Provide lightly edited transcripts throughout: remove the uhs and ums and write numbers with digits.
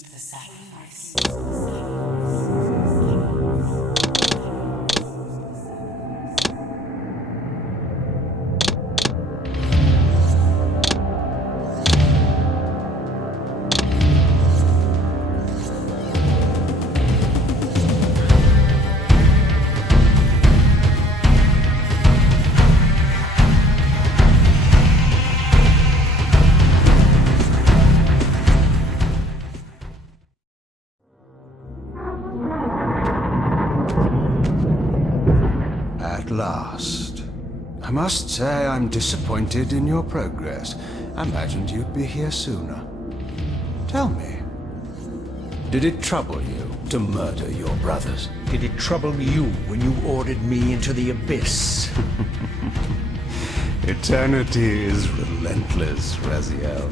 choose the sacrifice. At last. I must say I'm disappointed in your progress. I imagined you'd be here sooner. Tell me, did it trouble you to murder your brothers? Did it trouble you when you ordered me into the abyss? Eternity is relentless, Raziel.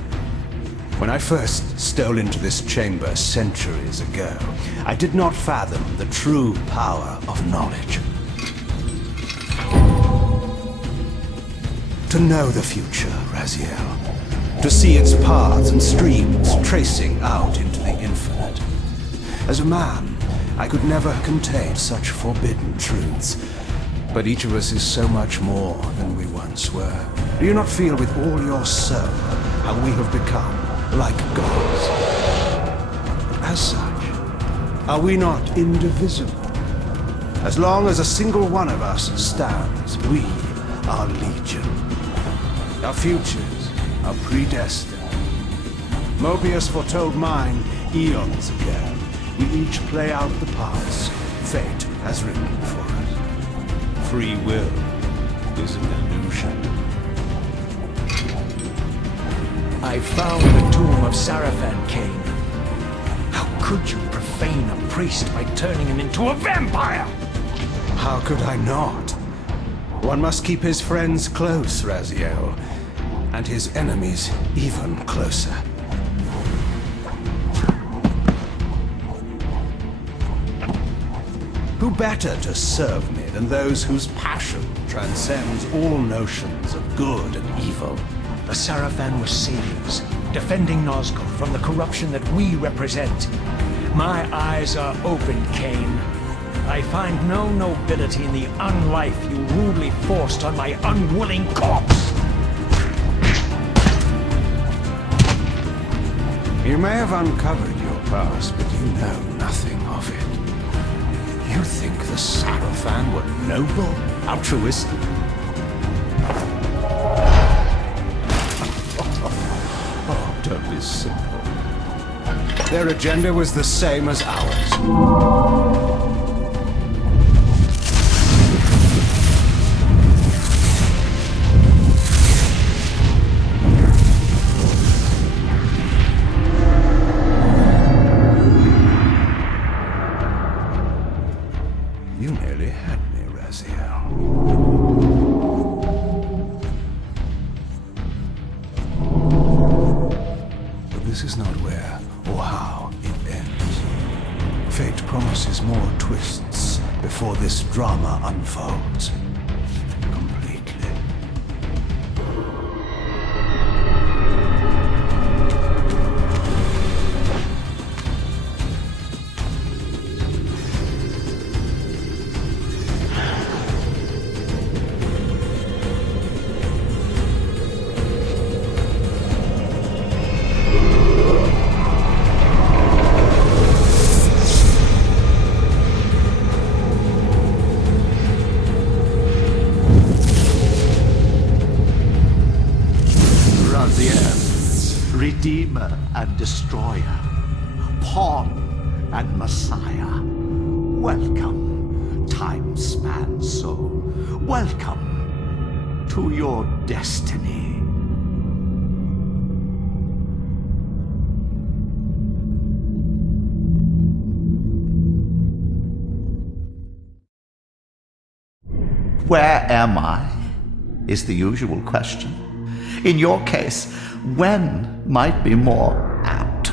When I first stole into this chamber centuries ago, I did not fathom the true power of knowledge. To know the future, Raziel. To see its paths and streams tracing out into the infinite. As a man, I could never contain such forbidden truths. But each of us is so much more than we once were. Do you not feel with all your soul how we have become like gods? As such, are we not indivisible? As long as a single one of us stands, we are legion. Our futures are predestined. Mobius foretold mine eons ago. We each play out the parts fate has written for us. Free will is an illusion. I found the tomb of Sarafan, Kain. How could you profane a priest by turning him into a vampire? How could I not? One must keep his friends close, Raziel, and his enemies even closer. Who better to serve me than those whose passion transcends all notions of good and evil? The Sarafan were saviors, defending Nazgûl from the corruption that we represent. My eyes are open, Kain. I find no nobility in the unlife you rudely forced on my unwilling corpse. You may have uncovered your past, but you know nothing of it. You think the Sarafan were noble, altruistic? Oh, don't be simple. Their agenda was the same as ours. You nearly had me, Raziel. But this is not where or how it ends. Fate promises more twists before this drama unfolds completely. Redeemer and Destroyer, Pawn and Messiah. Welcome, time-span soul. Welcome to your destiny. Where am I? Is the usual question. In your case, when might be more apt.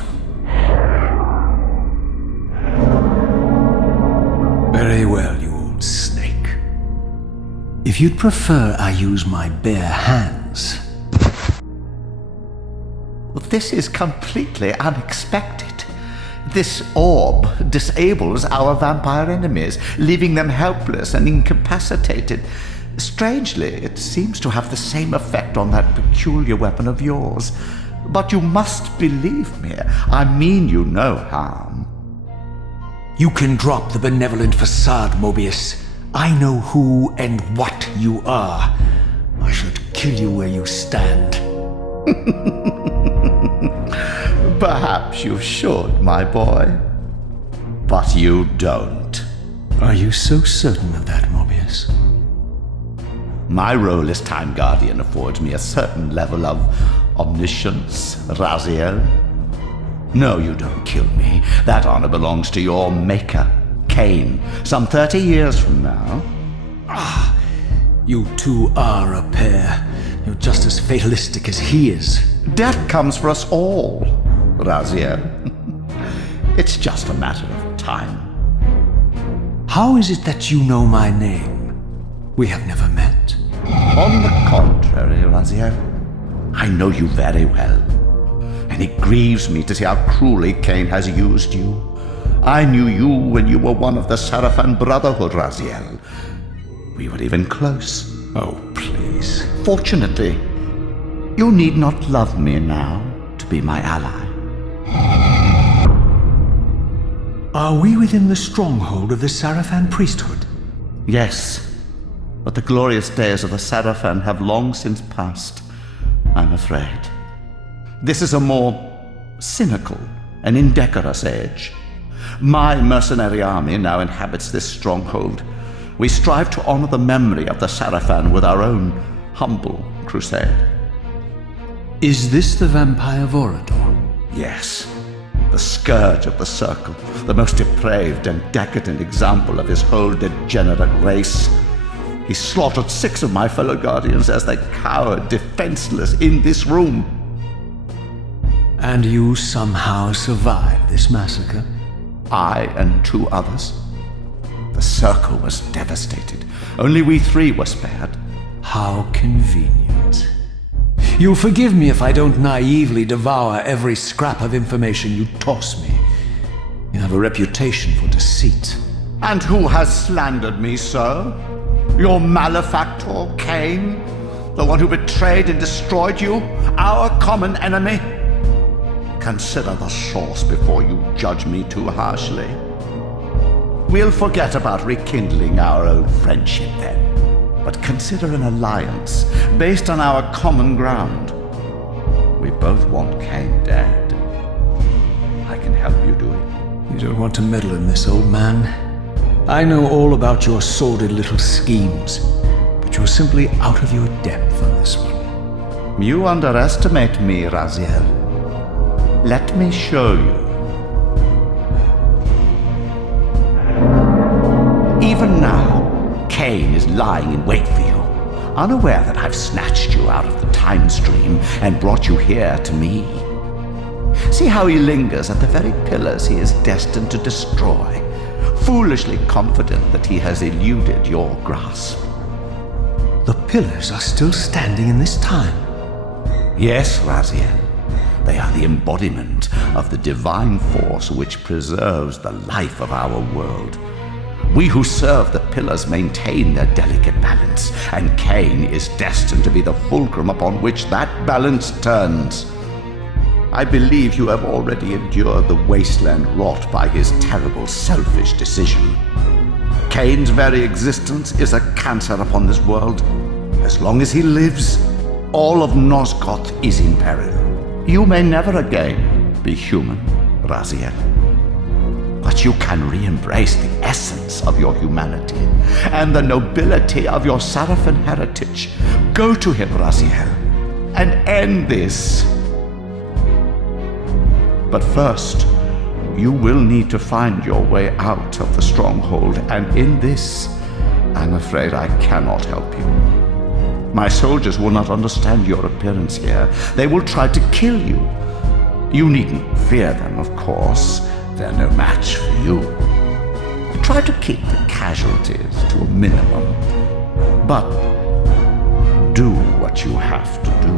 Very well, you old snake. If you'd prefer I use my bare hands. Well, this is completely unexpected. This orb disables our vampire enemies, leaving them helpless and incapacitated. Strangely, it seems to have the same effect on that peculiar weapon of yours. But you must believe me. I mean you no harm. You can drop the benevolent facade, Mobius. I know who and what you are. I should kill you where you stand. Perhaps you should, my boy. But you don't. Are you so certain of that, Mobius? My role as Time Guardian affords me a certain level of omniscience, Raziel. No, you don't kill me. That honor belongs to your maker, Kain, some 30 years from now. Ah, you two are a pair. You're just as fatalistic as he is. Death comes for us all, Raziel. It's just a matter of time. How is it that you know my name? We have never met. On the contrary, Raziel, I know you very well. And it grieves me to see how cruelly Kain has used you. I knew you when you were one of the Sarafan Brotherhood, Raziel. We were even close. Oh, please. Fortunately, you need not love me now to be my ally. Are we within the stronghold of the Sarafan priesthood? Yes, but the glorious days of the Sarafan have long since passed, I'm afraid. This is a more cynical and indecorous age. My mercenary army now inhabits this stronghold. We strive to honor the memory of the Sarafan with our own humble crusade. Is this the vampire Vorador? Yes, the scourge of the Circle, the most depraved and decadent example of his whole degenerate race. He slaughtered 6 of my fellow Guardians as they cowered defenseless in this room. And you somehow survived this massacre? I and 2 others. The Circle was devastated. Only we 3 were spared. How convenient. You'll forgive me if I don't naively devour every scrap of information you toss me. You have a reputation for deceit. And who has slandered me so? Your malefactor, Kain? The one who betrayed and destroyed you? Our common enemy? Consider the source before you judge me too harshly. We'll forget about rekindling our old friendship then, but consider an alliance based on our common ground. We both want Kain dead. I can help you do it. You don't want to meddle in this, old man. I know all about your sordid little schemes, but you're simply out of your depth on this one. You underestimate me, Raziel. Let me show you. Even now, Kain is lying in wait for you, unaware that I've snatched you out of the time stream and brought you here to me. See how he lingers at the very pillars he is destined to destroy, foolishly confident that he has eluded your grasp. The pillars are still standing in this time. Yes, Raziel. They are the embodiment of the divine force which preserves the life of our world. We who serve the pillars maintain their delicate balance, and Kain is destined to be the fulcrum upon which that balance turns. I believe you have already endured the wasteland wrought by his terrible, selfish decision. Kain's very existence is a cancer upon this world. As long as he lives, all of Nosgoth is in peril. You may never again be human, Raziel. But you can re-embrace the essence of your humanity and the nobility of your Sarafan heritage. Go to him, Raziel, and end this. But first, you will need to find your way out of the stronghold, and in this, I'm afraid I cannot help you. My soldiers will not understand your appearance here. They will try to kill you. You needn't fear them, of course. They're no match for you. Try to keep the casualties to a minimum. But do what you have to do.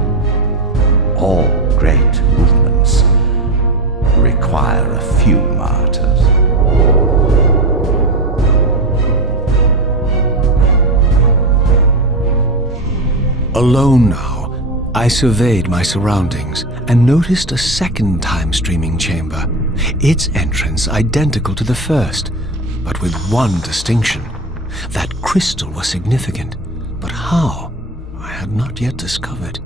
All great movements require require a few martyrs. Alone now, I surveyed my surroundings and noticed a second time-streaming chamber. Its entrance identical to the first, but with one distinction. That crystal was significant, but how? I had not yet discovered.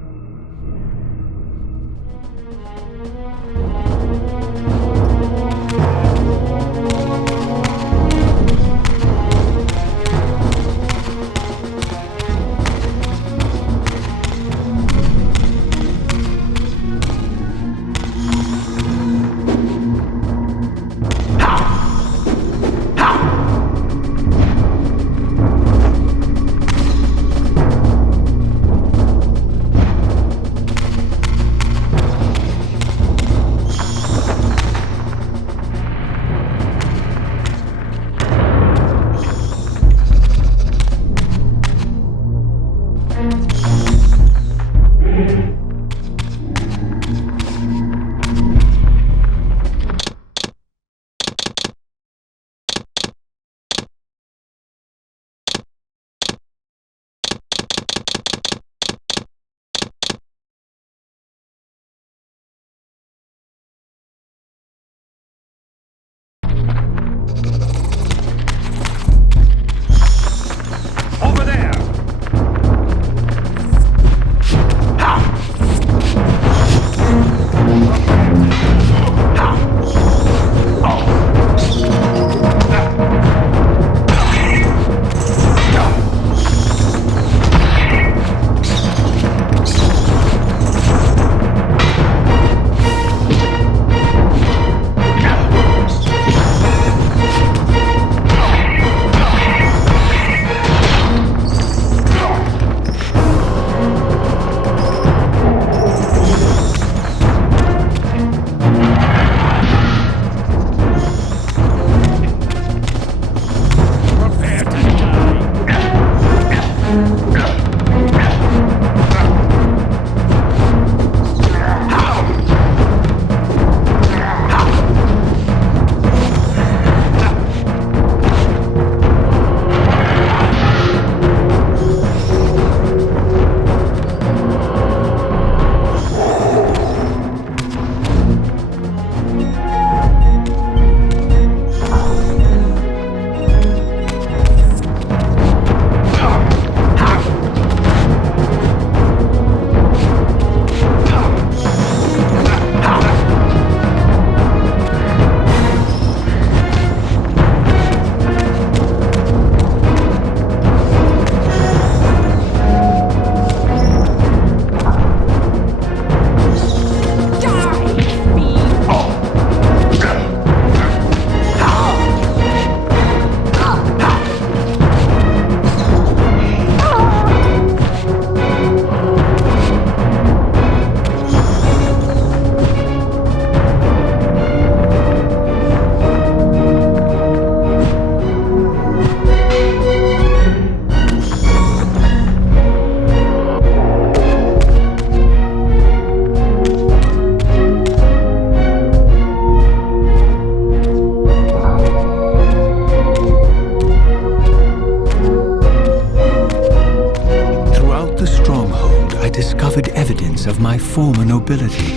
Of my former nobility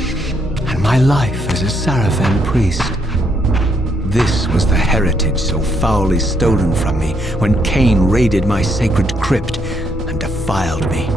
and my life as a Sarafan priest. This was the heritage so foully stolen from me when Kain raided my sacred crypt and defiled me.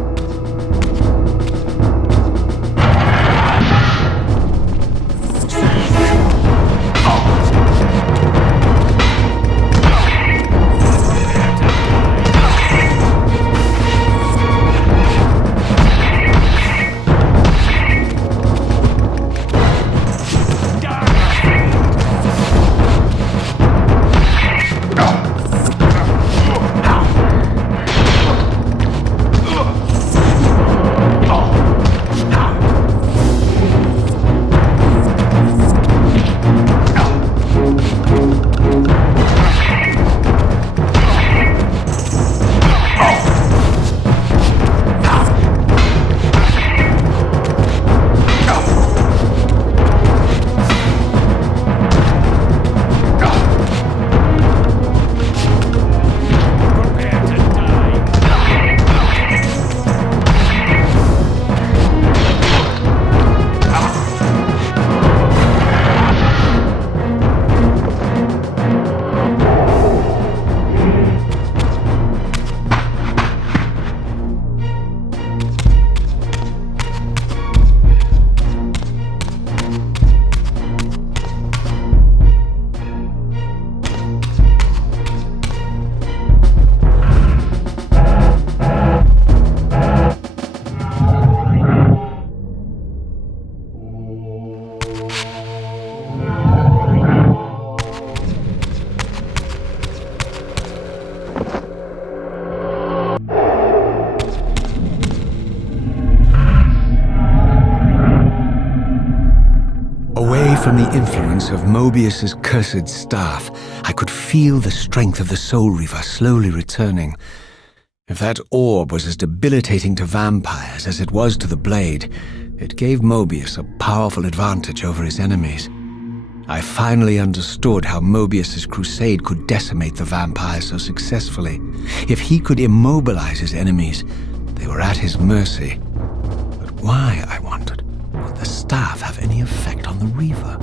from the influence of Mobius's cursed staff, I could feel the strength of the Soul Reaver slowly returning. If that orb was as debilitating to vampires as it was to the blade, it gave Mobius a powerful advantage over his enemies. I finally understood how Mobius's crusade could decimate the vampires so successfully. If he could immobilize his enemies, they were at his mercy. But why, I wondered, would the staff have any effect on the Reaver?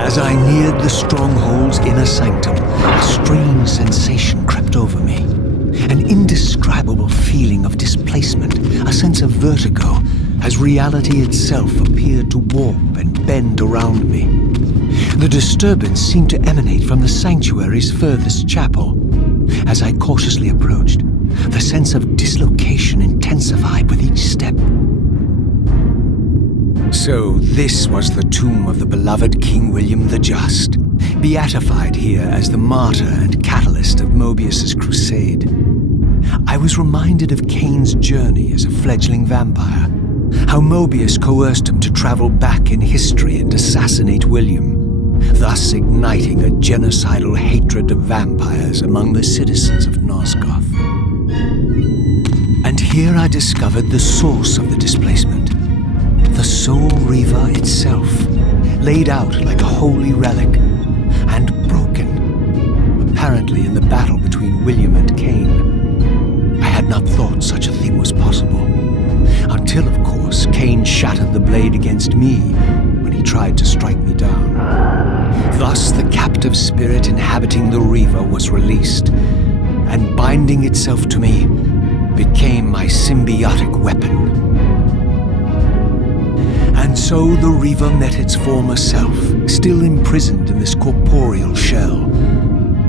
As I neared the stronghold's inner sanctum, a strange sensation crept over me. An indescribable feeling of displacement, a sense of vertigo, as reality itself appeared to warp and bend around me. The disturbance seemed to emanate from the sanctuary's furthest chapel. As I cautiously approached, the sense of dislocation intensified with each step. So this was the tomb of the beloved King William the Just, beatified here as the martyr and catalyst of Mobius's crusade. I was reminded of Kain's journey as a fledgling vampire, how Mobius coerced him to travel back in history and assassinate William, thus igniting a genocidal hatred of vampires among the citizens of Nosgoth. And here I discovered the source of the displacement. The Soul Reaver itself, laid out like a holy relic, and broken, apparently in the battle between William and Kain. I had not thought such a thing was possible, until, of course, Kain shattered the blade against me when he tried to strike me down. Thus, the captive spirit inhabiting the Reaver was released, and binding itself to me, became my symbiotic weapon. And so the Reaver met its former self, still imprisoned in this corporeal shell.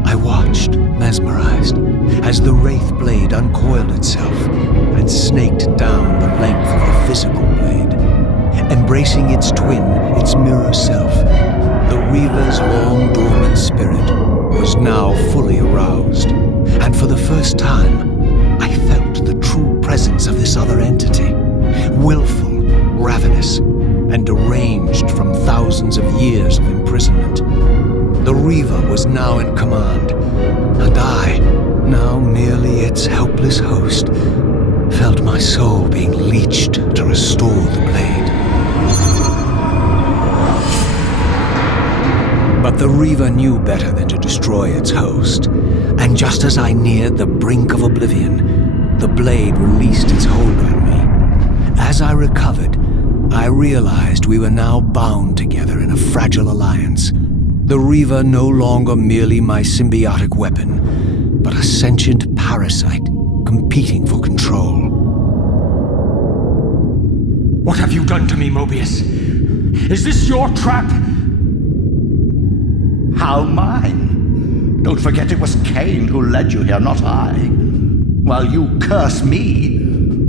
I watched, mesmerized, as the Wraith Blade uncoiled itself and snaked down the length of the physical blade. Embracing its twin, its mirror self, the Reaver's long-dormant spirit was now fully aroused. And for the first time, I felt the true presence of this other entity, willful, ravenous, and deranged from thousands of years of imprisonment. The Reaver was now in command, and I, now merely its helpless host, felt my soul being leeched to restore the blade. But the Reaver knew better than to destroy its host, and just as I neared the brink of oblivion, the blade released its hold on me. As I recovered, I realized we were now bound together in a fragile alliance. The Reaver no longer merely my symbiotic weapon, but a sentient parasite competing for control. What have you done to me, Mobius? Is this your trap? How mine? Don't forget it was Kain who led you here, not I. While you curse me,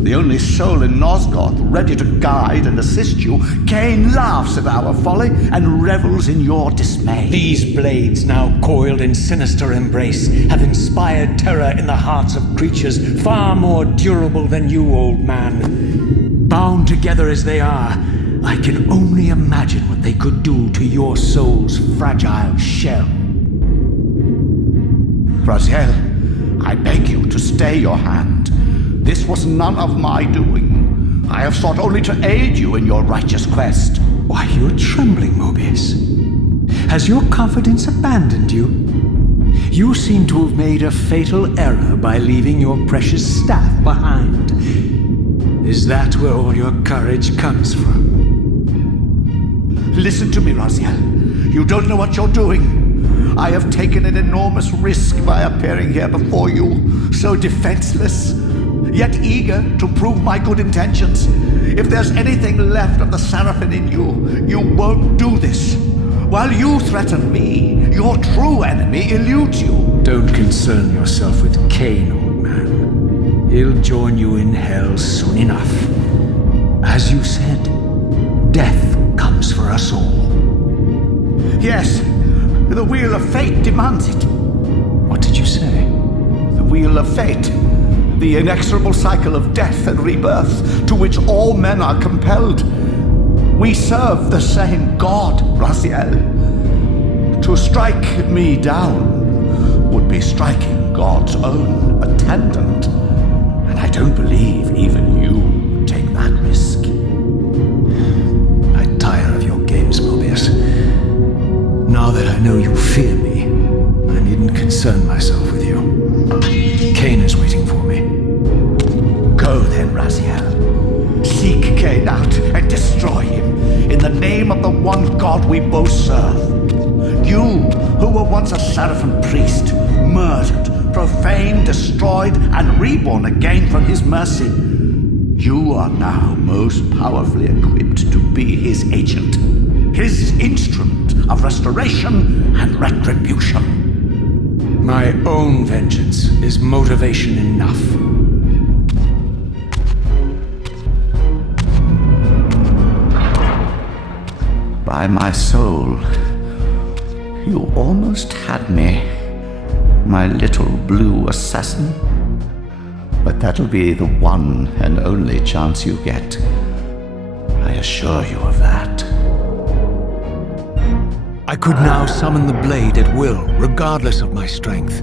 the only soul in Nosgoth ready to guide and assist you, Kain laughs at our folly and revels in your dismay. These blades, now coiled in sinister embrace, have inspired terror in the hearts of creatures far more durable than you, old man. Bound together as they are, I can only imagine what they could do to your soul's fragile shell. Raziel, I beg you to stay your hand. This was none of my doing. I have sought only to aid you in your righteous quest. Why, you're trembling, Mobius. Has your confidence abandoned you? You seem to have made a fatal error by leaving your precious staff behind. Is that where all your courage comes from? Listen to me, Raziel. You don't know what you're doing. I have taken an enormous risk by appearing here before you, so defenseless. yet eager to prove my good intentions. If there's anything left of the Seraphim in you, you won't do this. While you threaten me, your true enemy eludes you. Don't concern yourself with Kain, old man. He'll join you in hell soon enough. As you said, death comes for us all. Yes, the Wheel of Fate demands it. What did you say? The Wheel of Fate. The inexorable cycle of death and rebirth to which all men are compelled. We serve the same God, Raziel. To strike me down would be striking God's own attendant. And I don't believe even you would take that risk. I tire of your games, Mobius. Now that I know you fear me, I needn't concern myself with you. Kain is waiting for me. Go then, Raziel. Seek Kain out and destroy him in the name of the one God we both serve. You, who were once a Seraphim priest, murdered, profaned, destroyed, and reborn again from his mercy, you are now most powerfully equipped to be his agent, his instrument of restoration and retribution. My own vengeance is motivation enough. By my soul, you almost had me, my little blue assassin. But that'll be the one and only chance you get. I assure you of that. I could now summon the blade at will, regardless of my strength.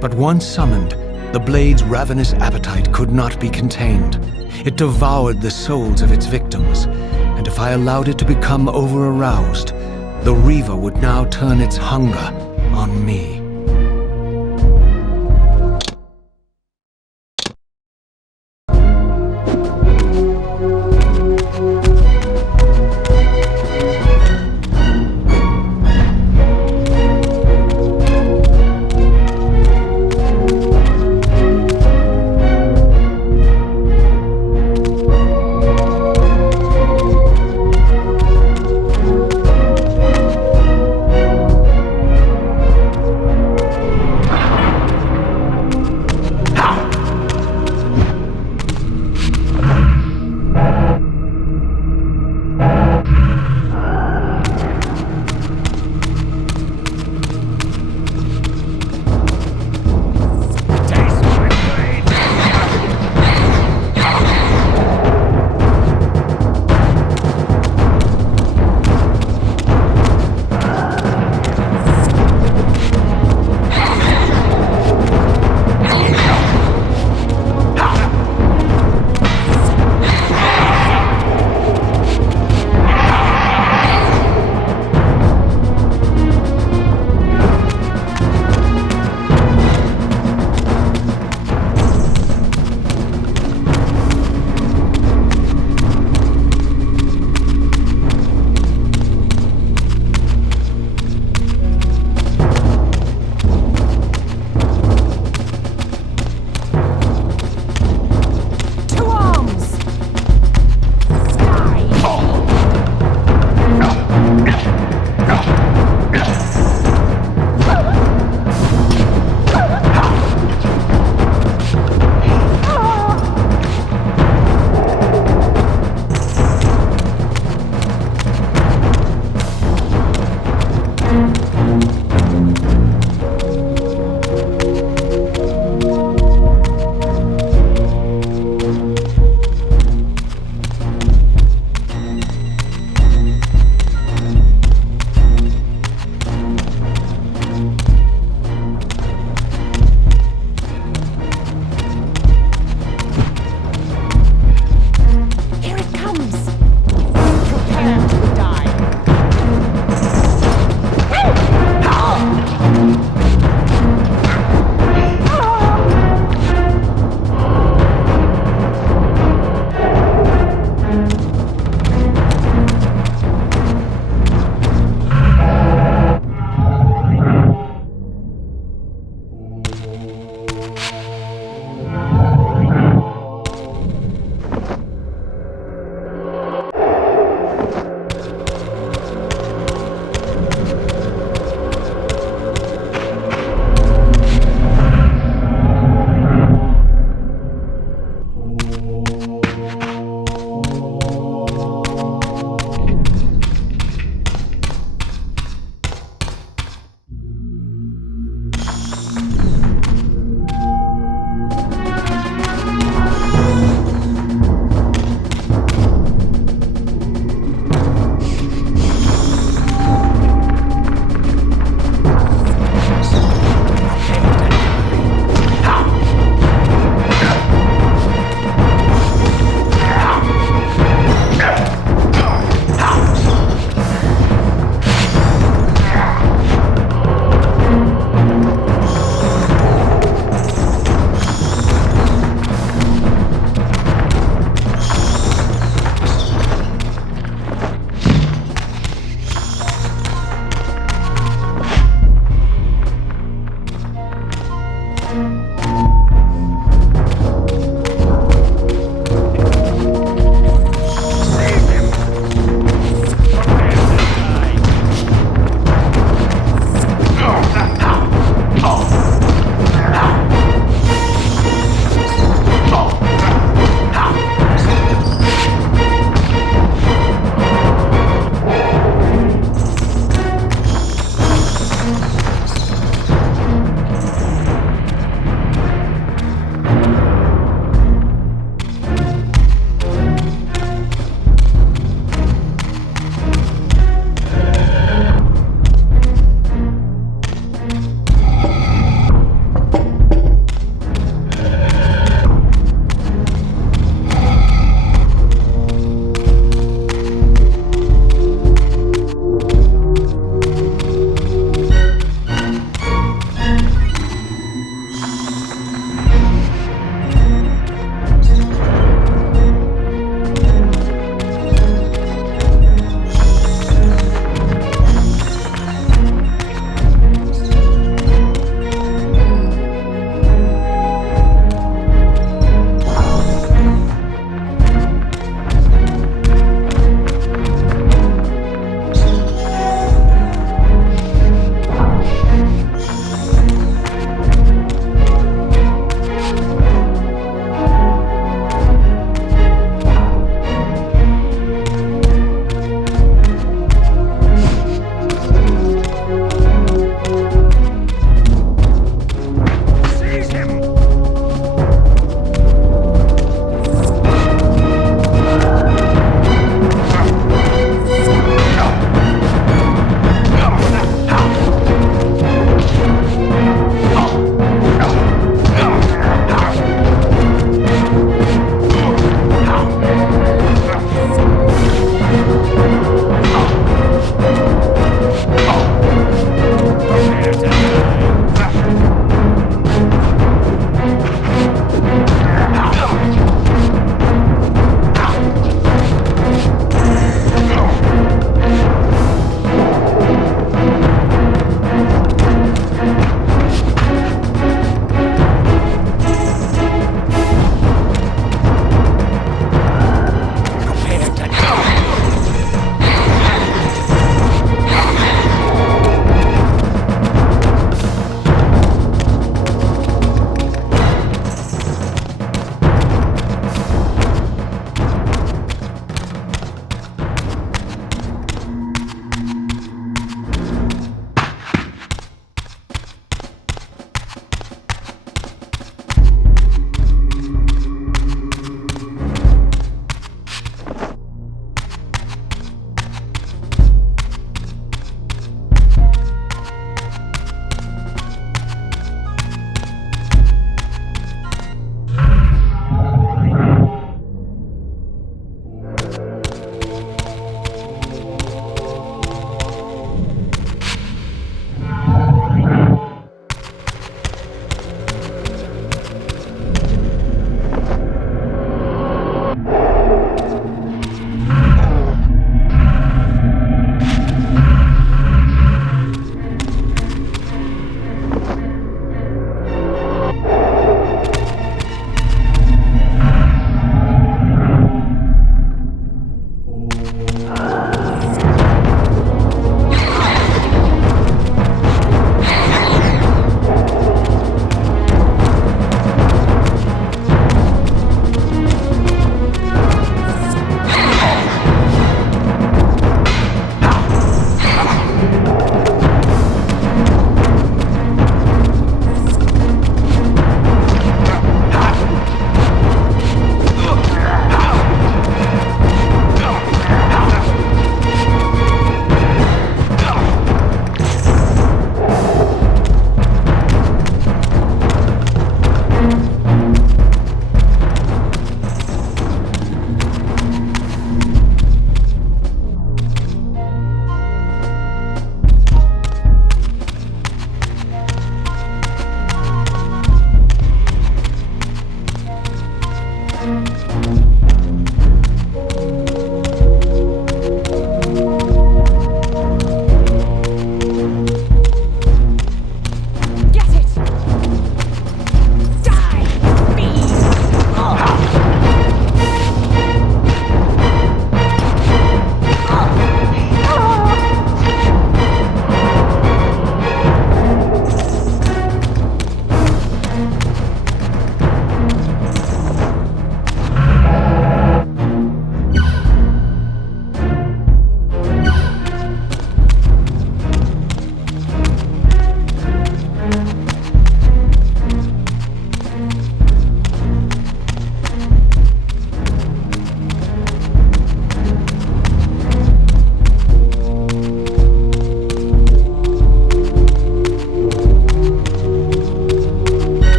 But once summoned, the blade's ravenous appetite could not be contained. It devoured the souls of its victims, and if I allowed it to become over-aroused, the Reaver would now turn its hunger on me.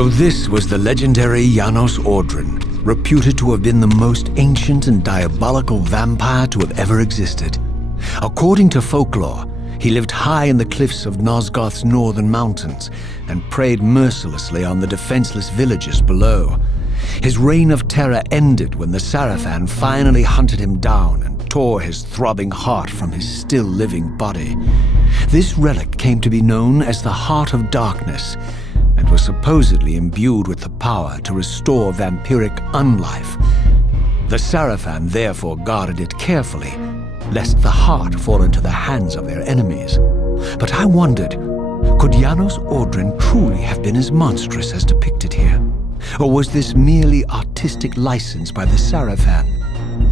So this was the legendary Janos Ordren, reputed to have been the most ancient and diabolical vampire to have ever existed. According to folklore, he lived high in the cliffs of Nosgoth's northern mountains and preyed mercilessly on the defenseless villagers below. His reign of terror ended when the Sarafan finally hunted him down and tore his throbbing heart from his still-living body. This relic came to be known as the Heart of Darkness, and was supposedly imbued with the power to restore vampiric unlife. The Sarafan therefore guarded it carefully, lest the heart fall into the hands of their enemies. But I wondered, could Janos Ordren truly have been as monstrous as depicted here? Or was this merely artistic license by the Sarafan,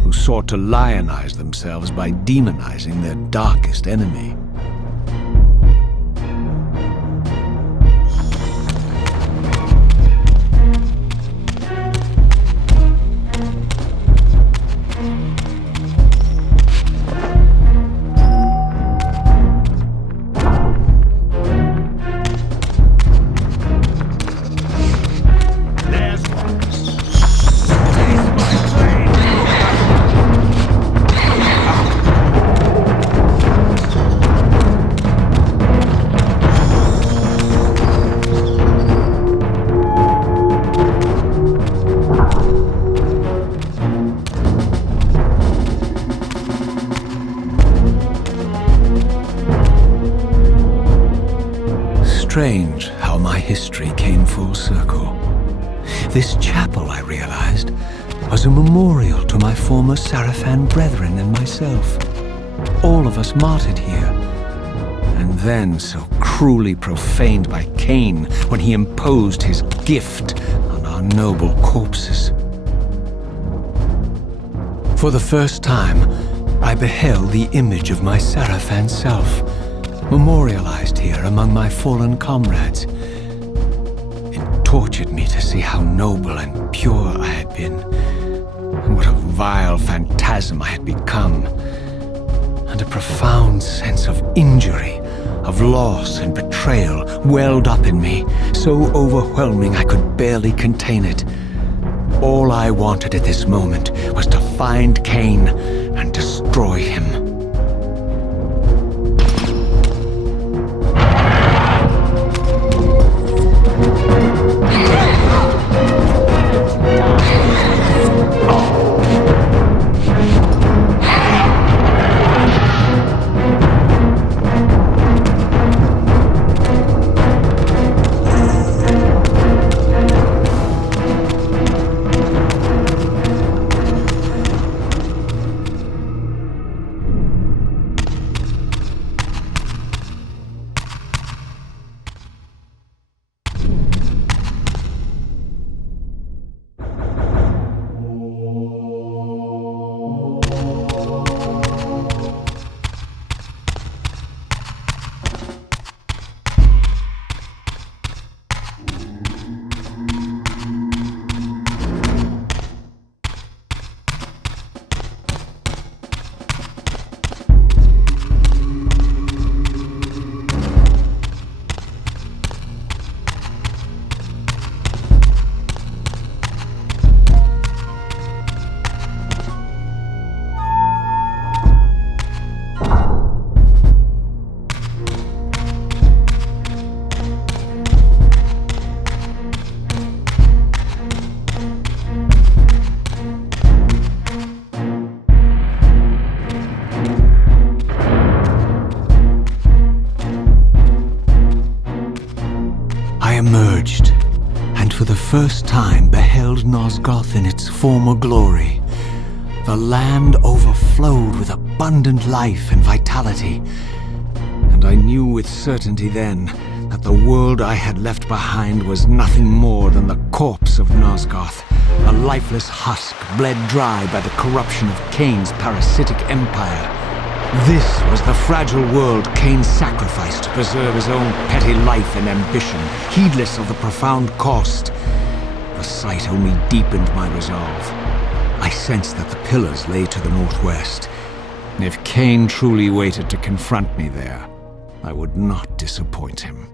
who sought to lionize themselves by demonizing their darkest enemy? Strange how my history came full circle. This chapel, I realized, was a memorial to my former Sarafan brethren and myself. All of us martyred here, and then so cruelly profaned by Kain when he imposed his gift on our noble corpses. For the first time, I beheld the image of my Sarafan self, memorialized here among my fallen comrades. It tortured me to see how noble and pure I had been, and what a vile phantasm I had become, and a profound sense of injury, of loss and betrayal welled up in me, so overwhelming I could barely contain it. All I wanted at this moment was to find Kain and destroy him. Emerged, and for the first time beheld Nosgoth in its former glory. The land overflowed with abundant life and vitality, and I knew with certainty then that the world I had left behind was nothing more than the corpse of Nosgoth, a lifeless husk bled dry by the corruption of Kain's parasitic empire. This was the fragile world Kain sacrificed to preserve his own petty life and ambition, heedless of the profound cost. The sight only deepened my resolve. I sensed that the pillars lay to the northwest, and if Kain truly waited to confront me there, I would not disappoint him.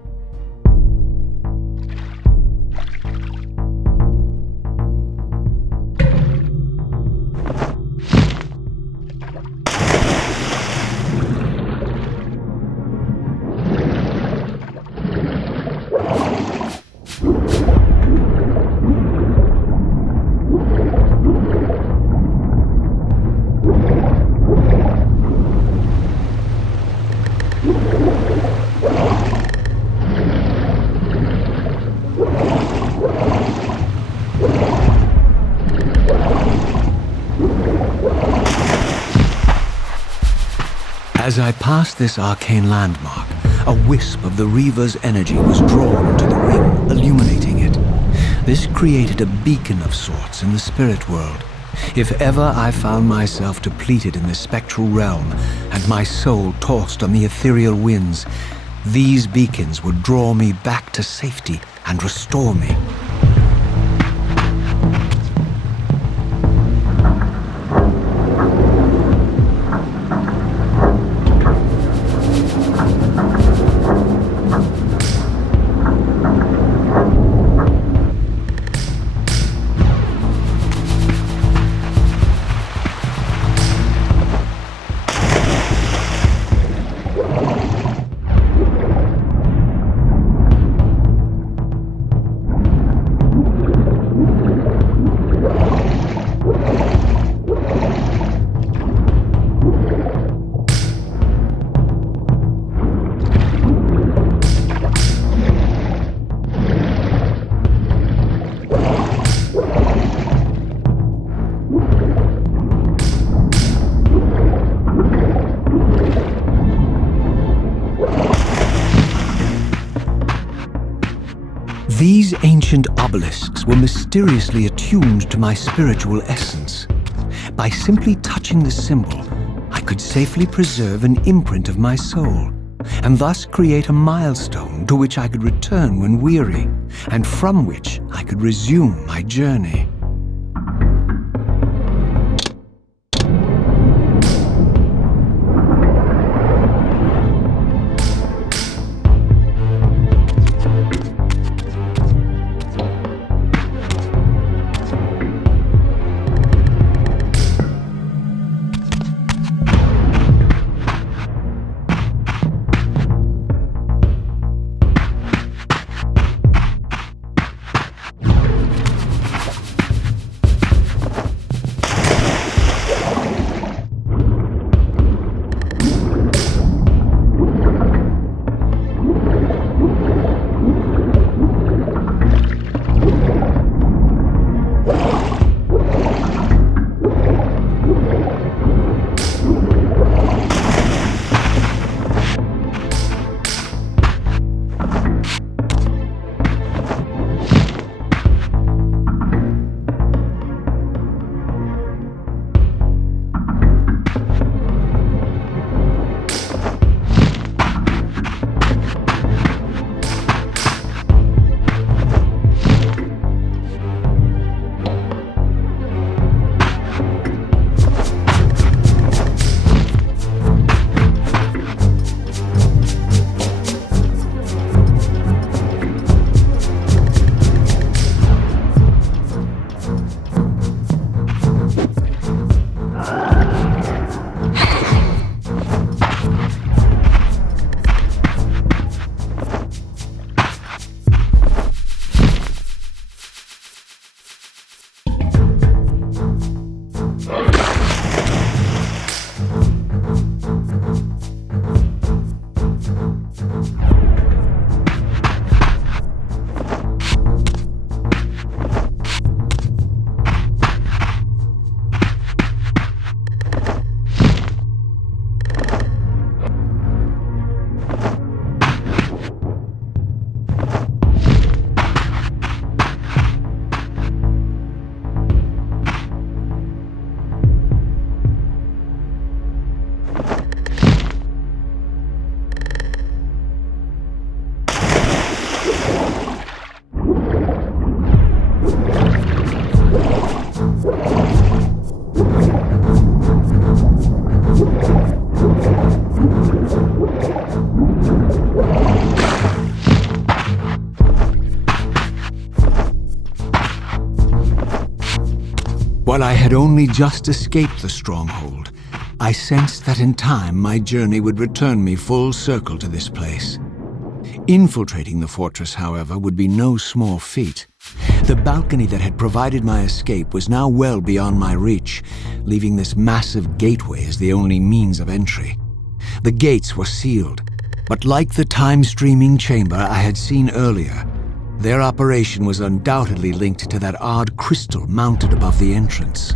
As I passed this arcane landmark, a wisp of the Reaver's energy was drawn into the ring, illuminating it. This created a beacon of sorts in the spirit world. If ever I found myself depleted in the spectral realm and my soul tossed on the ethereal winds, these beacons would draw me back to safety and restore me. These ancient obelisks were mysteriously attuned to my spiritual essence. By simply touching the symbol, I could safely preserve an imprint of my soul, and thus create a milestone to which I could return when weary, and from which I could resume my journey. While I had only just escaped the stronghold, I sensed that in time my journey would return me full circle to this place. Infiltrating the fortress, however, would be no small feat. The balcony that had provided my escape was now well beyond my reach, leaving this massive gateway as the only means of entry. The gates were sealed, but like the time-streaming chamber I had seen earlier, their operation was undoubtedly linked to that odd crystal mounted above the entrance.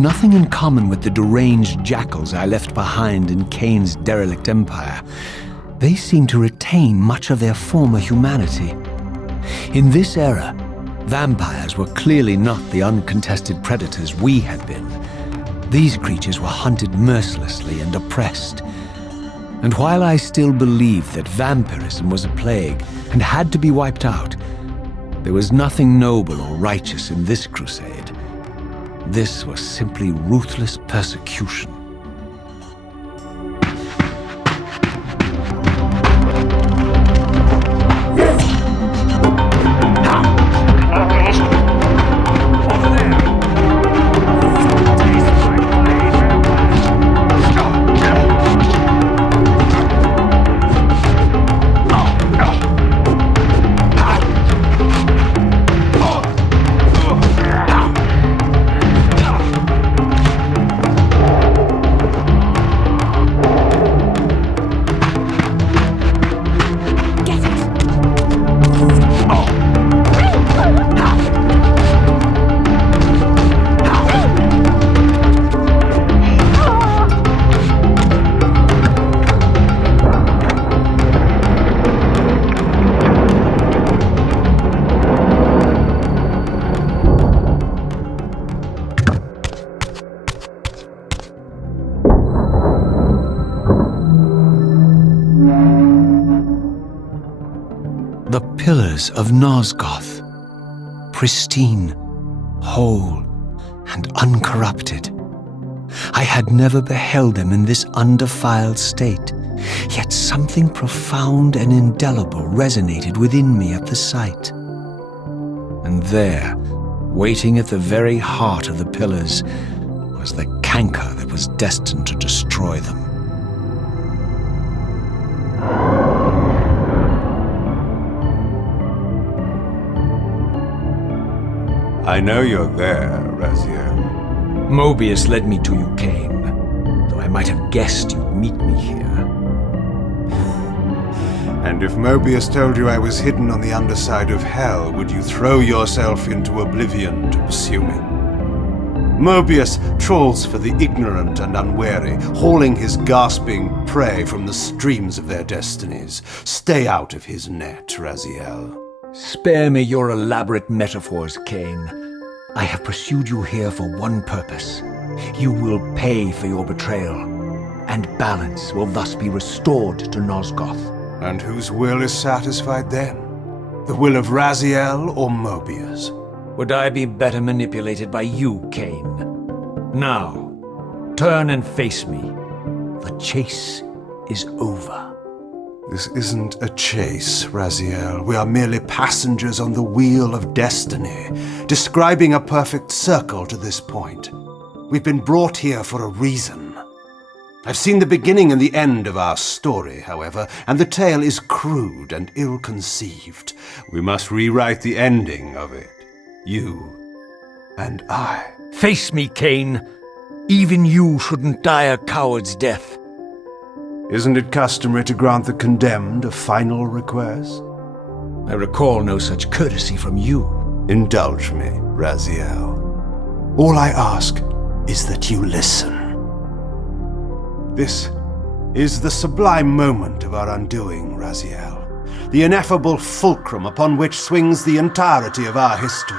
nothing in common with the deranged jackals I left behind in Kain's derelict empire, they seem to retain much of their former humanity. In this era, vampires were clearly not the uncontested predators we had been. These creatures were hunted mercilessly and oppressed. And while I still believed that vampirism was a plague and had to be wiped out, there was nothing noble or righteous in this crusade. This was simply ruthless persecution. The pillars of Nosgoth, pristine, whole, and uncorrupted. I had never beheld them in this undefiled state, yet something profound and indelible resonated within me at the sight. And there, waiting at the very heart of the pillars, was the canker that was destined to destroy them. I know you're there, Raziel. Mobius led me to you, Kain, though I might have guessed you'd meet me here. And if Mobius told you I was hidden on the underside of hell, would you throw yourself into oblivion to pursue me? Mobius trawls for the ignorant and unwary, hauling his gasping prey from the streams of their destinies. Stay out of his net, Raziel. Spare me your elaborate metaphors, Kain. I have pursued you here for one purpose. You will pay for your betrayal, and balance will thus be restored to Nosgoth. And whose will is satisfied then? The will of Raziel or Mobius? Would I be better manipulated by you, Kain? Now, turn and face me. The chase is over. This isn't a chase, Raziel. We are merely passengers on the wheel of destiny, describing a perfect circle to this point. We've been brought here for a reason. I've seen the beginning and the end of our story, however, and the tale is crude and ill-conceived. We must rewrite the ending of it. You and I. Face me, Kain. Even you shouldn't die a coward's death. Isn't it customary to grant the condemned a final request? I recall no such courtesy from you. Indulge me, Raziel. All I ask is that you listen. This is the sublime moment of our undoing, Raziel. The ineffable fulcrum upon which swings the entirety of our history.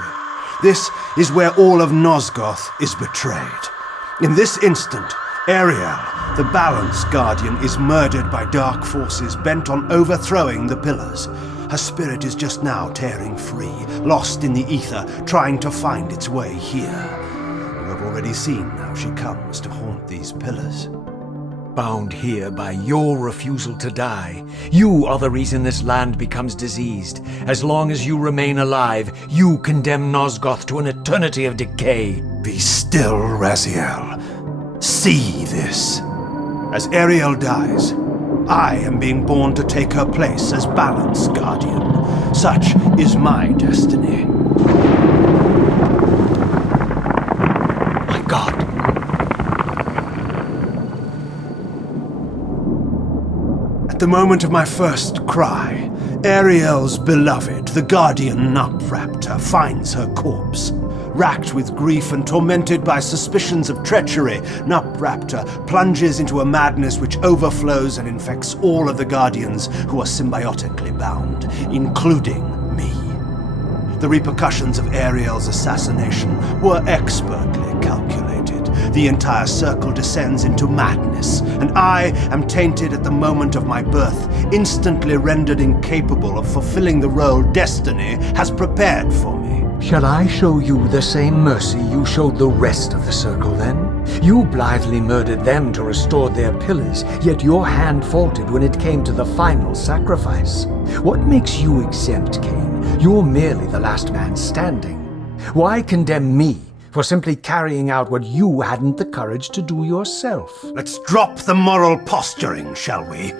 This is where all of Nosgoth is betrayed. In this instant, Ariel, the Balance Guardian, is murdered by dark forces bent on overthrowing the pillars. Her spirit is just now tearing free, lost in the ether, trying to find its way here. You have already seen how she comes to haunt these pillars. Bound here by your refusal to die. You are the reason this land becomes diseased. As long as you remain alive, you condemn Nosgoth to an eternity of decay. Be still, Raziel. See this. As Ariel dies, I am being born to take her place as Balance Guardian. Such is my destiny. My God. At the moment of my first cry, Ariel's beloved, the Guardian, up-wrapped her, finds her corpse. Racked with grief and tormented by suspicions of treachery, Nupraptor plunges into a madness which overflows and infects all of the Guardians who are symbiotically bound, including me. The repercussions of Ariel's assassination were expertly calculated. The entire circle descends into madness, and I am tainted at the moment of my birth, instantly rendered incapable of fulfilling the role destiny has prepared for me. Shall I show you the same mercy you showed the rest of the circle, then? You blithely murdered them to restore their pillars, yet your hand faltered when it came to the final sacrifice. What makes you exempt, Kain? You're merely the last man standing. Why condemn me for simply carrying out what you hadn't the courage to do yourself? Let's drop the moral posturing, shall we?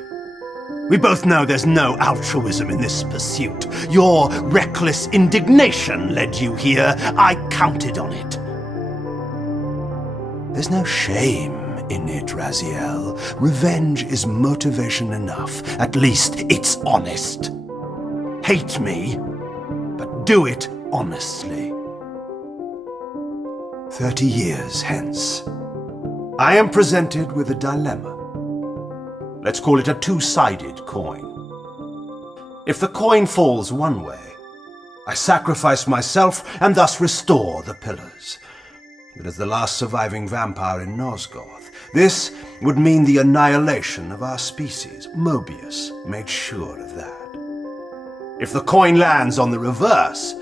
We both know there's no altruism in this pursuit. Your reckless indignation led you here. I counted on it. There's no shame in it, Raziel. Revenge is motivation enough. At least it's honest. Hate me, but do it honestly. 30 years hence, I am presented with a dilemma. Let's call it a two-sided coin. If the coin falls one way, I sacrifice myself and thus restore the pillars. But as the last surviving vampire in Nosgoth, this would mean the annihilation of our species. Mobius made sure of that. If the coin lands on the reverse,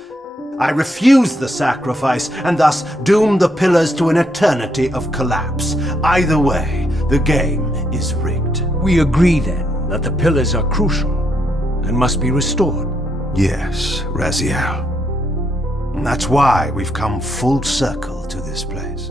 I refuse the sacrifice and thus doom the pillars to an eternity of collapse. Either way, the game is rigged. We agree, then, that the pillars are crucial and must be restored. Yes, Raziel. And that's why we've come full circle to this place.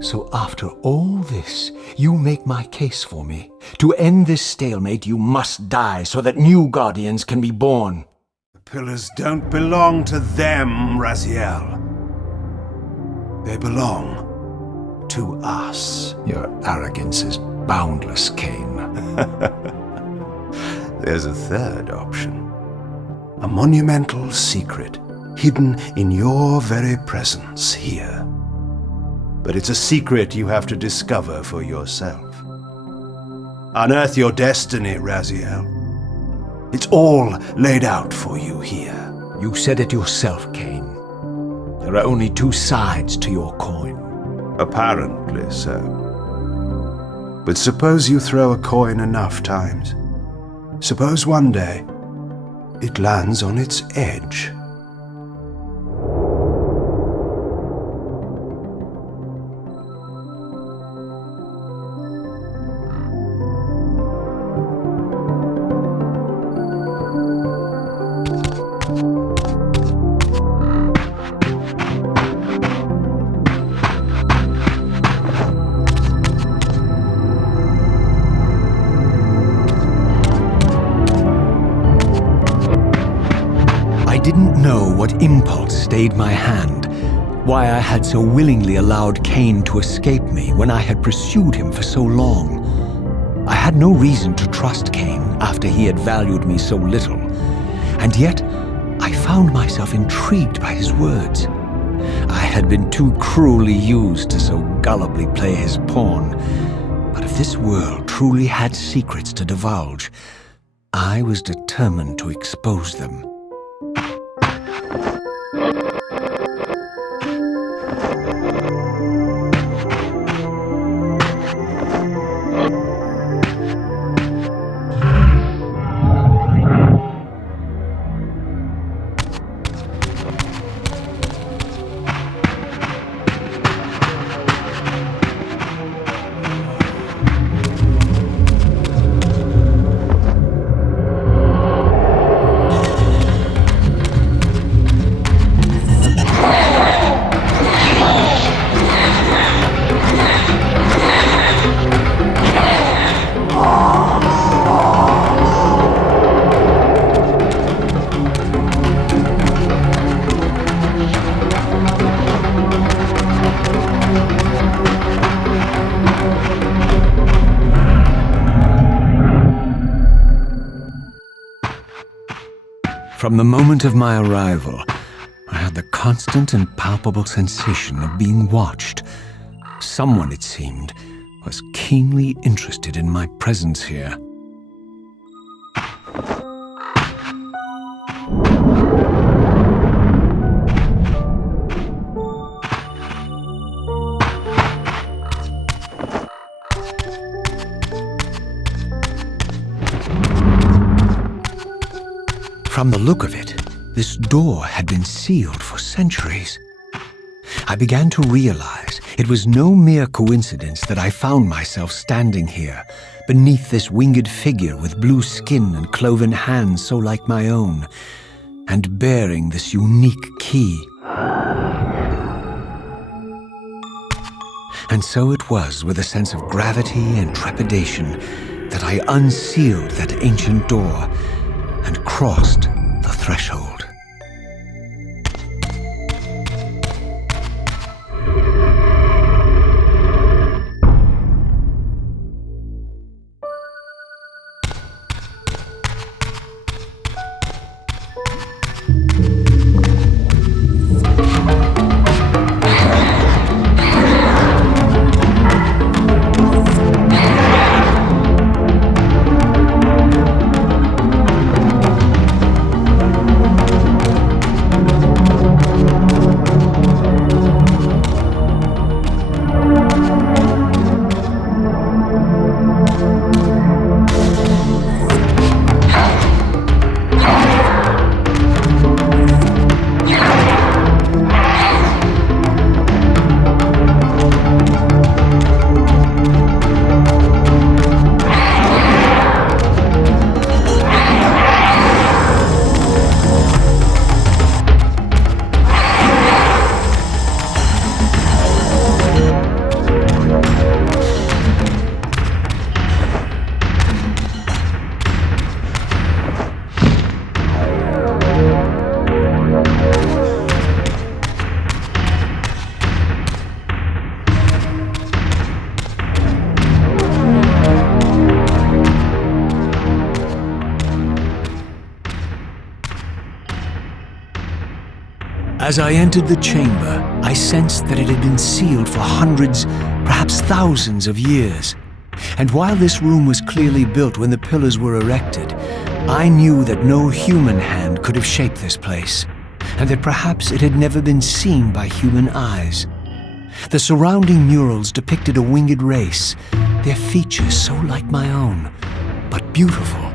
So after all this, you make my case for me. To end this stalemate, you must die so that new Guardians can be born. The pillars don't belong to them, Raziel. They belong to us. Your arrogance is boundless, Kain. There's a third option. A monumental secret hidden in your very presence here. But it's a secret you have to discover for yourself. Unearth your destiny, Raziel. It's all laid out for you here. You said it yourself, Kain. There are only two sides to your coin. Apparently so. But suppose you throw a coin enough times. Suppose one day it lands on its edge. I didn't know what impulse stayed my hand, why I had so willingly allowed Kain to escape me when I had pursued him for so long. I had no reason to trust Kain after he had valued me so little, and yet I found myself intrigued by his words. I had been too cruelly used to so gullibly play his pawn, but if this world truly had secrets to divulge, I was determined to expose them. From the moment of my arrival, I had the constant and palpable sensation of being watched. Someone, it seemed, was keenly interested in my presence here. From the look of it, this door had been sealed for centuries. I began to realize it was no mere coincidence that I found myself standing here, beneath this winged figure with blue skin and cloven hands so like my own, and bearing this unique key. And so it was with a sense of gravity and trepidation that I unsealed that ancient door and crossed the threshold. As I entered the chamber, I sensed that it had been sealed for hundreds, perhaps thousands of years. And while this room was clearly built when the pillars were erected, I knew that no human hand could have shaped this place, and that perhaps it had never been seen by human eyes. The surrounding murals depicted a winged race, their features so like my own, but beautiful,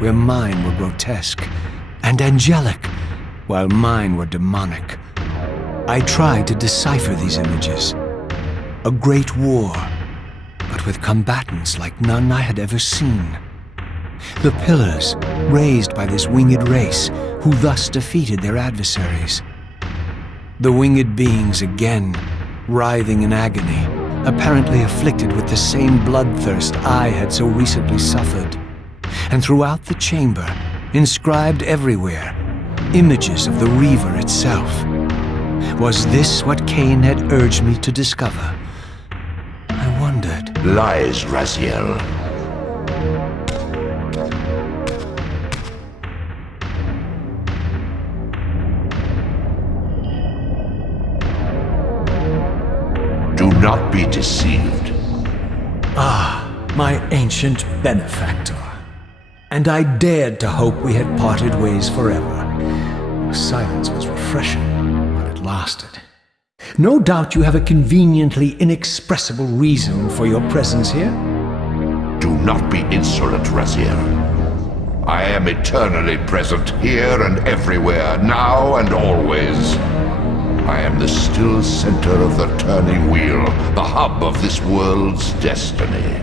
where mine were grotesque, and angelic, while mine were demonic. I tried to decipher these images. A great war, but with combatants like none I had ever seen. The pillars raised by this winged race, who thus defeated their adversaries. The winged beings again, writhing in agony, apparently afflicted with the same bloodthirst I had so recently suffered. And throughout the chamber, inscribed everywhere, images of the Reaver itself. Was this what Kain had urged me to discover? I wondered. Lies, Raziel. Do not be deceived. Ah, my ancient benefactor. And I dared to hope we had parted ways forever. Silence was refreshing, but it lasted. No doubt you have a conveniently inexpressible reason for your presence here. Do not be insolent, Raziel. I am eternally present here and everywhere, now and always. I am the still center of the turning wheel, the hub of this world's destiny.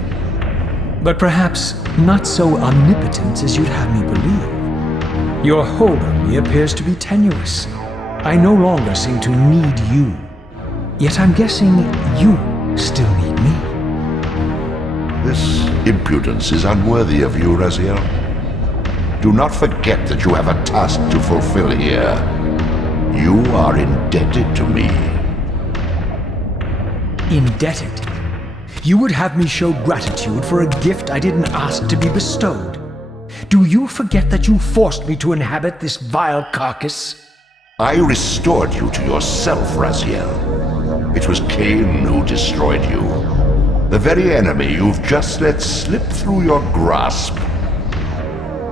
But perhaps not so omnipotent as you'd have me believe. Your hold on me appears to be tenuous. I no longer seem to need you. Yet I'm guessing you still need me. This impudence is unworthy of you, Raziel. Do not forget that you have a task to fulfill here. You are indebted to me. Indebted? You would have me show gratitude for a gift I didn't ask to be bestowed. Do you forget that you forced me to inhabit this vile carcass? I restored you to yourself, Raziel. It was Kain who destroyed you. The very enemy you've just let slip through your grasp.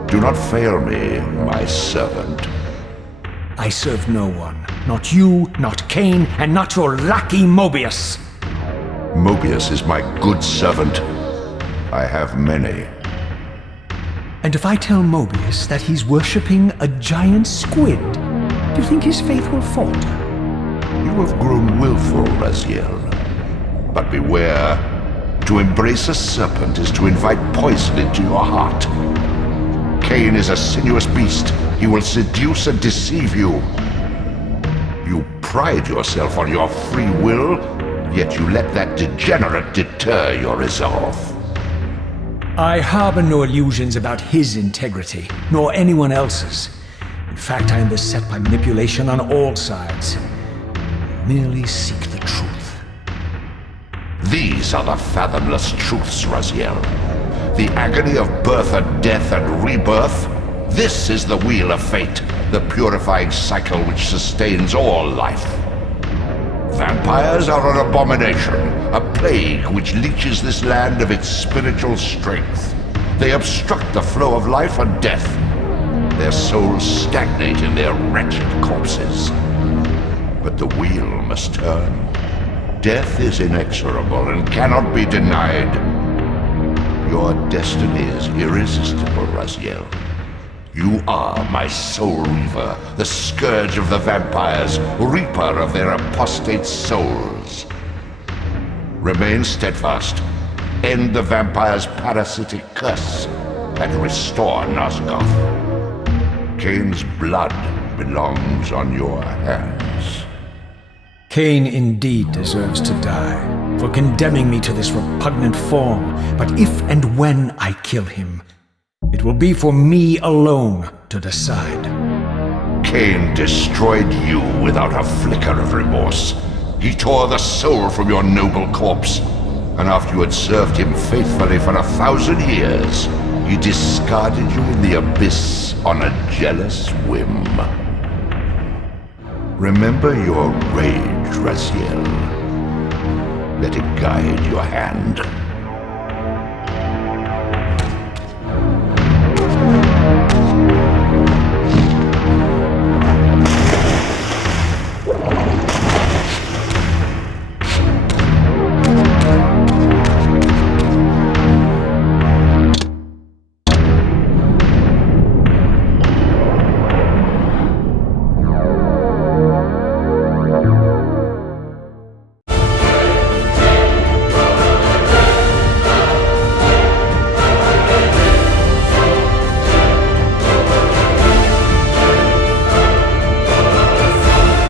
Do not fail me, my servant. I serve no one. Not you, not Kain, and not your lackey Mobius. Mobius is my good servant. I have many. And if I tell Mobius that he's worshipping a giant squid, do you think his faith will falter? You have grown willful, Raziel. But beware. To embrace a serpent is to invite poison into your heart. Kain is a sinuous beast. He will seduce and deceive you. You pride yourself on your free will, yet you let that degenerate deter your resolve. I harbor no illusions about his integrity, nor anyone else's. In fact, I am beset by manipulation on all sides. I merely seek the truth. These are the fathomless truths, Raziel. The agony of birth and death and rebirth. This is the wheel of fate, the purifying cycle which sustains all life. Vampires are an abomination, a plague which leeches this land of its spiritual strength. They obstruct the flow of life and death. Their souls stagnate in their wretched corpses. But the wheel must turn. Death is inexorable and cannot be denied. Your destiny is irresistible, Raziel. You are my soul Reaver, the scourge of the vampires, reaper of their apostate souls. Remain steadfast. End the vampire's parasitic curse, and restore Nosgoth. Kain's blood belongs on your hands. Kain indeed deserves to die for condemning me to this repugnant form, but if and when I kill him, it will be for me alone to decide. Kain destroyed you without a flicker of remorse. He tore the soul from your noble corpse, and after you had served him faithfully for 1,000 years, he discarded you in the abyss on a jealous whim. Remember your rage, Raziel. Let it guide your hand.